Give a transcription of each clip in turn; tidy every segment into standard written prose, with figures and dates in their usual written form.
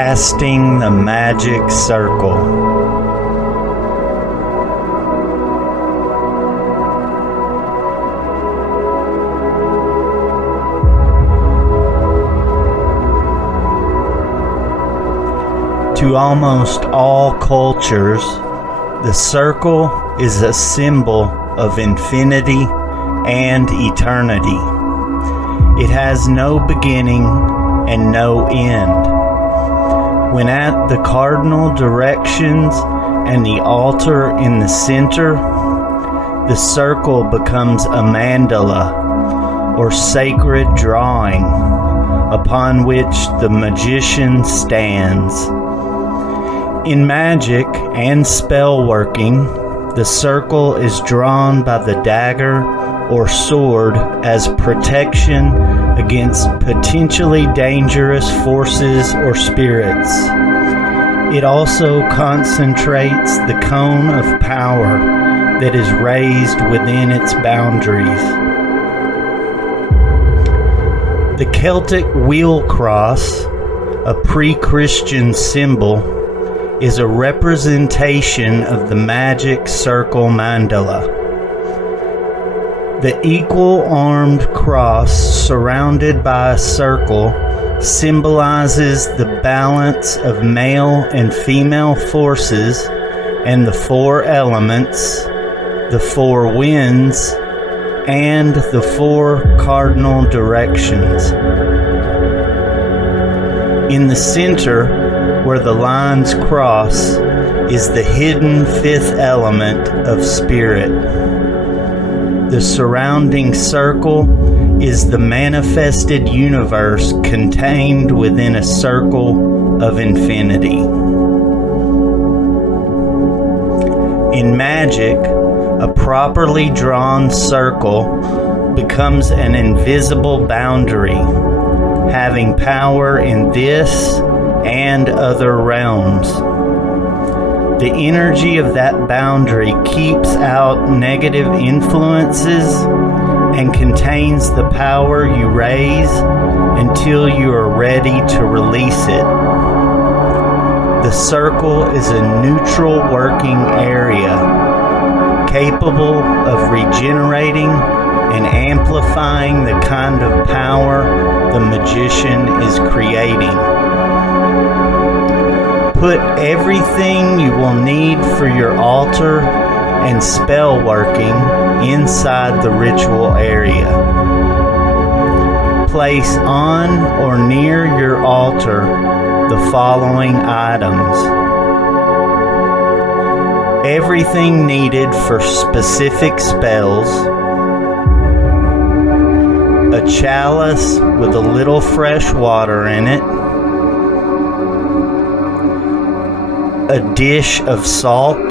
Casting the magic circle. To almost all cultures, the circle is a symbol of infinity and eternity. It has no beginning and no end. When at the cardinal directions and the altar in the center, the circle becomes a mandala or sacred drawing upon which the magician stands. In magic and spell working, the circle is drawn by the dagger or sword as protection against potentially dangerous forces or spirits. It also concentrates the cone of power that is raised within its boundaries. The Celtic wheel cross, a pre-Christian symbol, is a representation of the magic circle mandala. The equal-armed cross surrounded by a circle symbolizes the balance of male and female forces and the four elements, the four winds, and the four cardinal directions. In the center, where the lines cross, is the hidden fifth element of spirit. The surrounding circle is the manifested universe contained within a circle of infinity. In magic, a properly drawn circle becomes an invisible boundary, having power in this and other realms. The energy of that boundary keeps out negative influences and contains the power you raise until you are ready to release it. The circle is a neutral working area, capable of regenerating and amplifying the kind of power the magician is creating. Put everything you will need for your altar and spell working inside the ritual area. Place on or near your altar the following items. Everything needed for specific spells. A chalice with a little fresh water in it. A dish of salt,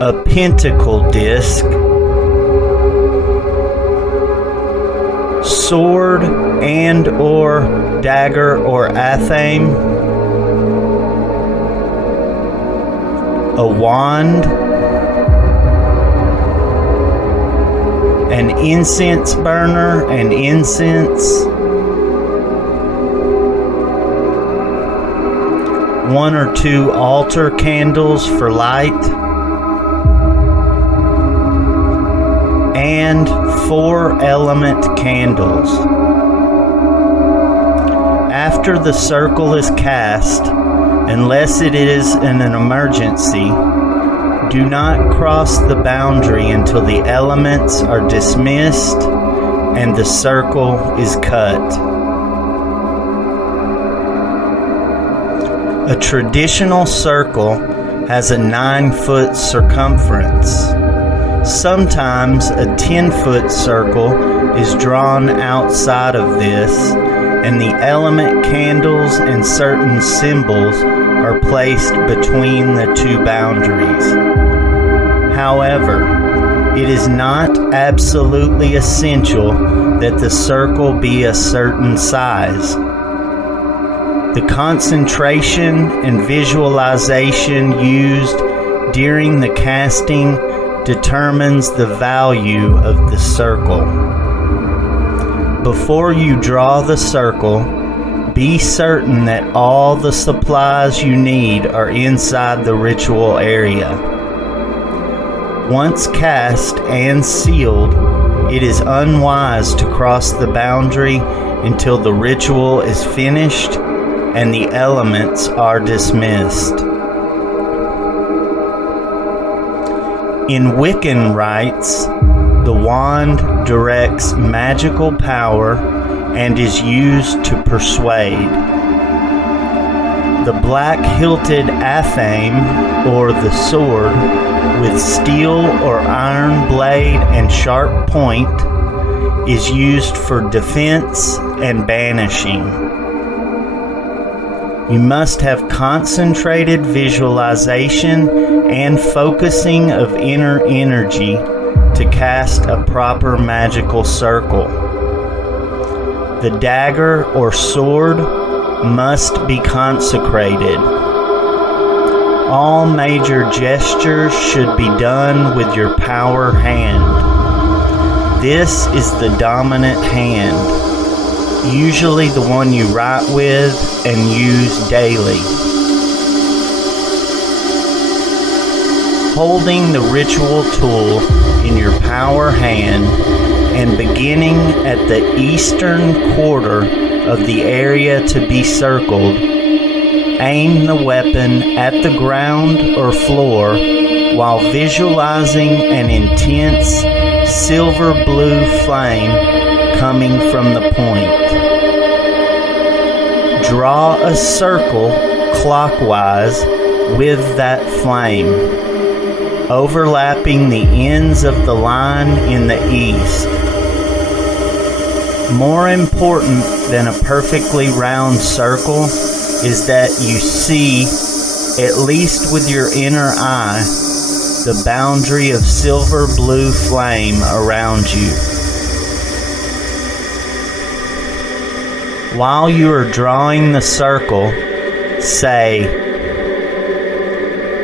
a pentacle disc, sword and or dagger or athame, a wand, an incense burner and incense, one or two altar candles for light, and 4 element candles. After the circle is cast, unless it is in an emergency, do not cross the boundary until the elements are dismissed and the circle is cut. A traditional circle has a 9-foot circumference. Sometimes a 10-foot circle is drawn outside of this, and the element candles and certain symbols are placed between the two boundaries. However, it is not absolutely essential that the circle be a certain size. The concentration and visualization used during the casting determines the value of the circle. Before you draw the circle, be certain that all the supplies you need are inside the ritual area. Once cast and sealed, it is unwise to cross the boundary until the ritual is finished and the elements are dismissed. In Wiccan rites, the wand directs magical power and is used to persuade. The black-hilted athame, or the sword, with steel or iron blade and sharp point, is used for defense and banishing. You must have concentrated visualization and focusing of inner energy to cast a proper magical circle. The dagger or sword must be consecrated. All major gestures should be done with your power hand. This is the dominant hand, usually the one you write with and use daily. Holding the ritual tool in your power hand and beginning at the eastern quarter of the area to be circled, aim the weapon at the ground or floor while visualizing an intense silver blue flame coming from the point. Draw a circle clockwise with that flame, overlapping the ends of the line in the east. More important than a perfectly round circle is that you see, at least with your inner eye, the boundary of silver blue flame around you. While you are drawing the circle, say,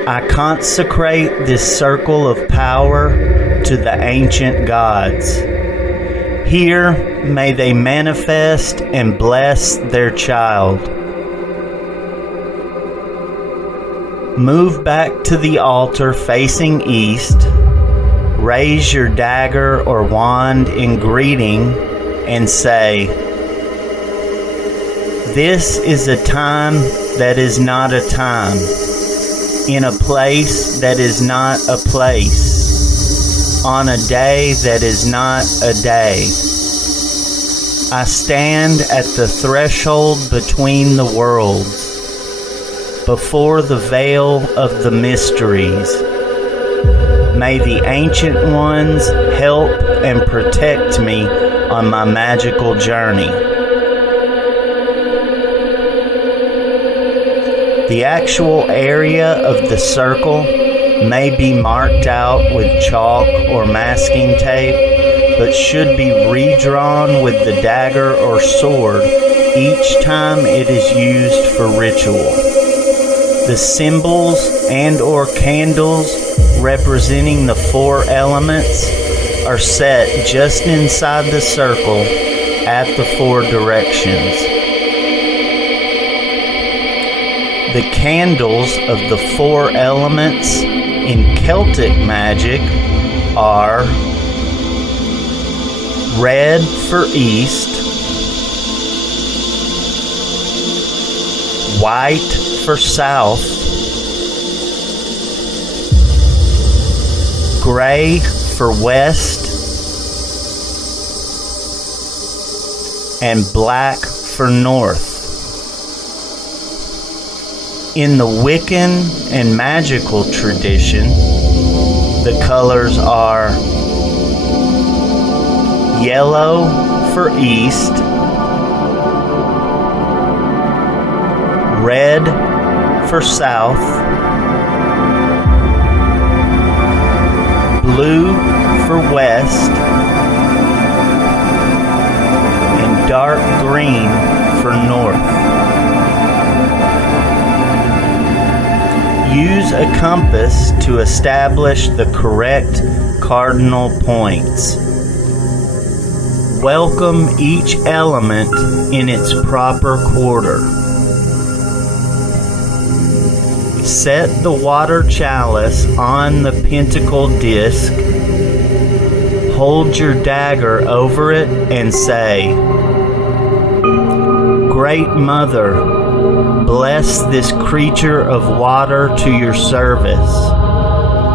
I consecrate this circle of power to the ancient gods. Here may they manifest and bless their child. Move back to the altar facing east. Raise your dagger or wand in greeting and say, this is a time that is not a time, in a place that is not a place, on a day that is not a day. I stand at the threshold between the worlds, before the veil of the mysteries. May the ancient ones help and protect me on my magical journey. The actual area of the circle may be marked out with chalk or masking tape, but should be redrawn with the dagger or sword each time it is used for ritual. The symbols and or candles representing the 4 elements are set just inside the circle at the 4 directions. The candles of the 4 elements in Celtic magic are red for east, white for south, gray for west, and black for north. In the Wiccan and magical tradition, the colors are yellow for east, red for south, blue for west, and dark green for north. Use a compass to establish the correct cardinal points. Welcome each element in its proper quarter. Set the water chalice on the pentacle disc. Hold your dagger over it and say, Great Mother, bless this creature of water to your service.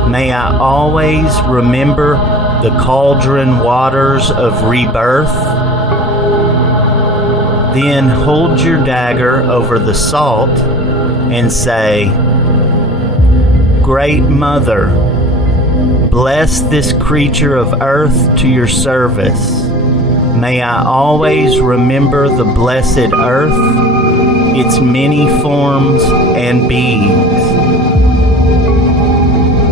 May I always remember the cauldron waters of rebirth. Then hold your dagger over the salt and say, Great Mother, bless this creature of earth to your service. May I always remember the blessed earth, its many forms and beings.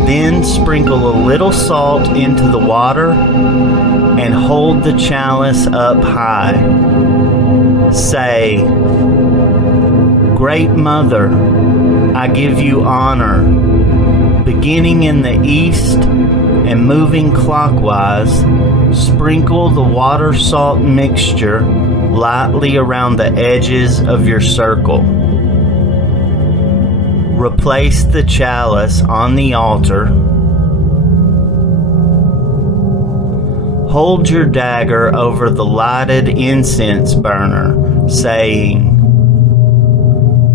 Then sprinkle a little salt into the water and hold the chalice up high. Say, Great Mother, I give you honor. Beginning in the east and moving clockwise, sprinkle the water-salt mixture lightly around the edges of your circle. Replace the chalice on the altar. Hold your dagger over the lighted incense burner, saying,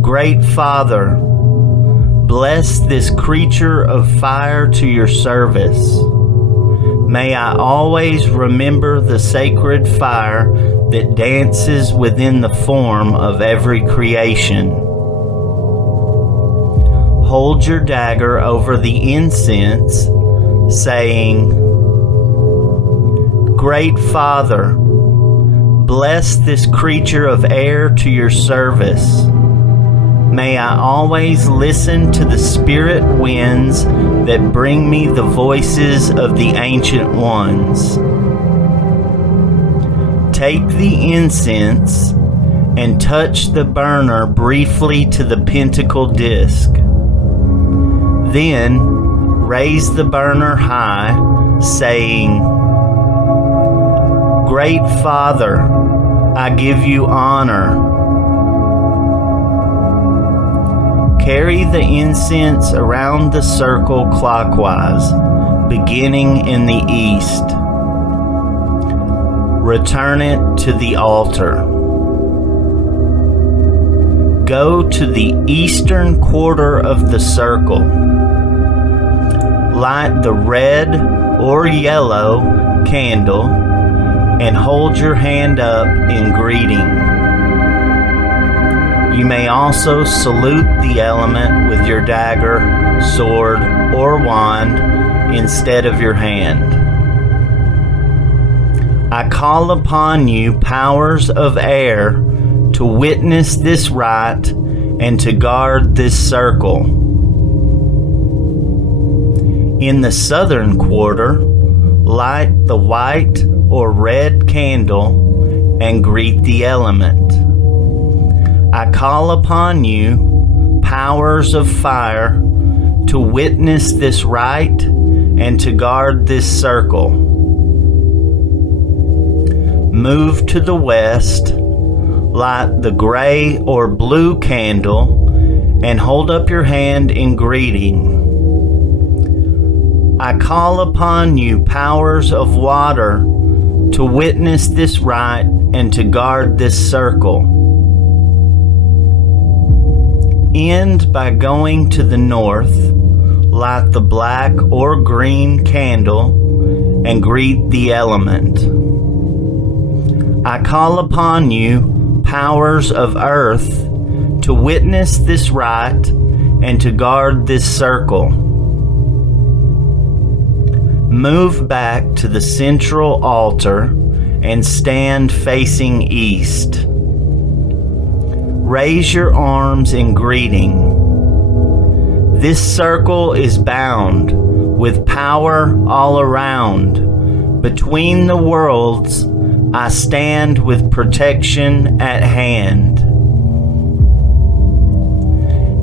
Great Father, bless this creature of fire to your service. May I always remember the sacred fire that dances within the form of every creation. Hold your dagger over the incense, saying, Great Father, bless this creature of air to your service. May I always listen to the spirit winds that bring me the voices of the ancient ones. Take the incense and touch the burner briefly to the pentacle disc. Then raise the burner high, saying, Great Father, I give you honor. Carry the incense around the circle clockwise, beginning in the east. Return it to the altar. Go to the eastern quarter of the circle. Light the red or yellow candle and hold your hand up in greeting. You may also salute the element with your dagger, sword, or wand instead of your hand. I call upon you, powers of air, to witness this rite and to guard this circle. In the southern quarter, light the white or red candle and greet the element. I call upon you, powers of fire, to witness this rite and to guard this circle. Move to the west, light the gray or blue candle, and hold up your hand in greeting. I call upon you, powers of water, to witness this rite and to guard this circle. End by going to the north, light the black or green candle, and greet the element. I call upon you, powers of earth, to witness this rite and to guard this circle. Move back to the central altar and stand facing east. Raise your arms in greeting. This circle is bound with power all around. Between the worlds, I stand with protection at hand.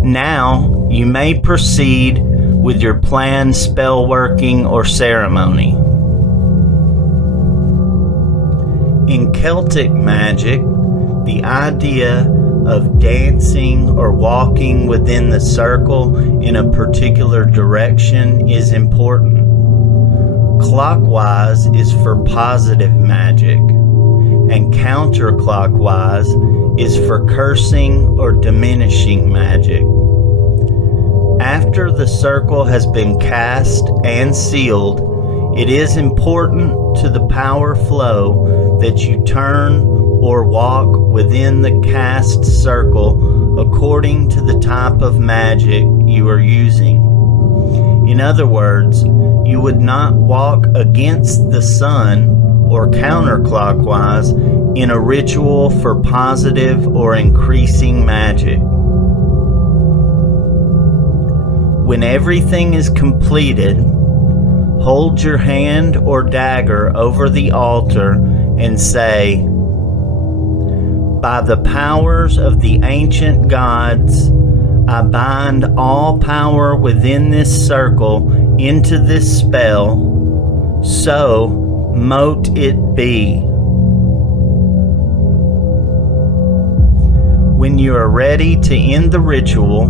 Now you may proceed with your planned spell working or ceremony. In Celtic magic, the idea of dancing or walking within the circle in a particular direction is important. Clockwise is for positive magic, and counterclockwise is for cursing or diminishing magic. After the circle has been cast and sealed, it is important to the power flow that you turn or walk within the cast circle according to the type of magic you are using. In other words, you would not walk against the sun or counterclockwise in a ritual for positive or increasing magic. When everything is completed, hold your hand or dagger over the altar and say, "By the powers of the ancient gods, I bind all power within this circle into this spell, so mote it be." When you are ready to end the ritual,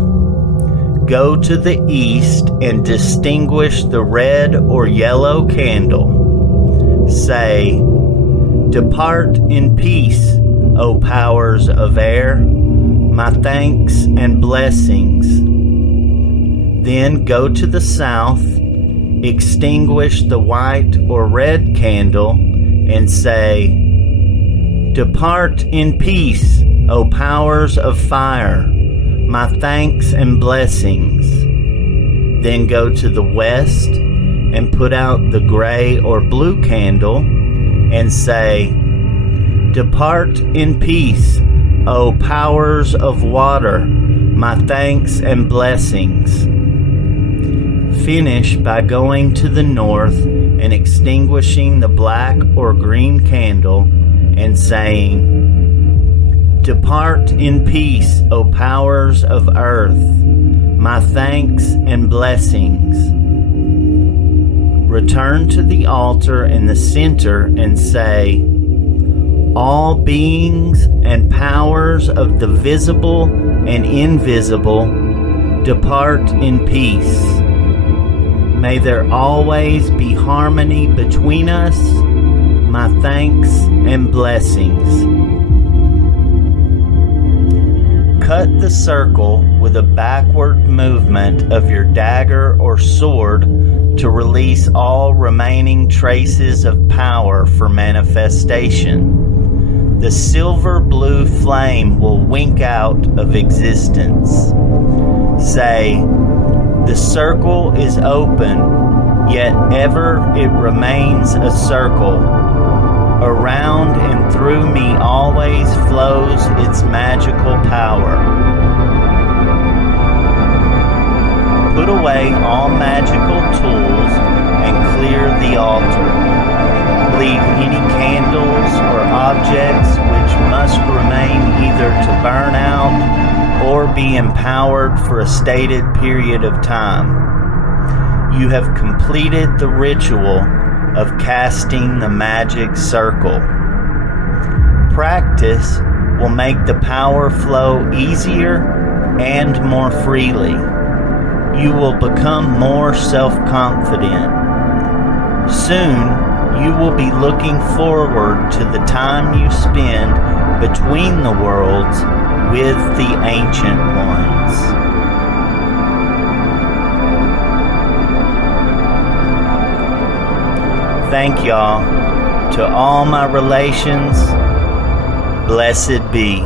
go to the east and distinguish the red or yellow candle. Say, "Depart in peace, O powers of air, my thanks and blessings." Then go to the south, extinguish the white or red candle, and say, "Depart in peace, O powers of fire, my thanks and blessings." Then go to the west and put out the gray or blue candle and say, "Depart in peace, O powers of water, my thanks and blessings." Finish by going to the north and extinguishing the black or green candle and saying, "Depart in peace, O powers of earth, my thanks and blessings." Return to the altar in the center and say, "All beings and powers of the visible and invisible, depart in peace. May there always be harmony between us, my thanks and blessings." Cut the circle with a backward movement of your dagger or sword to release all remaining traces of power for manifestation. The silver blue flame will wink out of existence. Say, "The circle is open, yet ever it remains a circle. Around and through me always flows its magical power." Put away all magical tools and clear the altar. Leave any candles or objects which must remain either to burn out or be empowered for a stated period of time. You have completed the ritual of casting the magic circle. Practice will make the power flow easier and more freely. You will become more self-confident. Soon, you will be looking forward to the time you spend between the worlds with the Ancient Ones. Thank y'all. To all my relations, blessed be.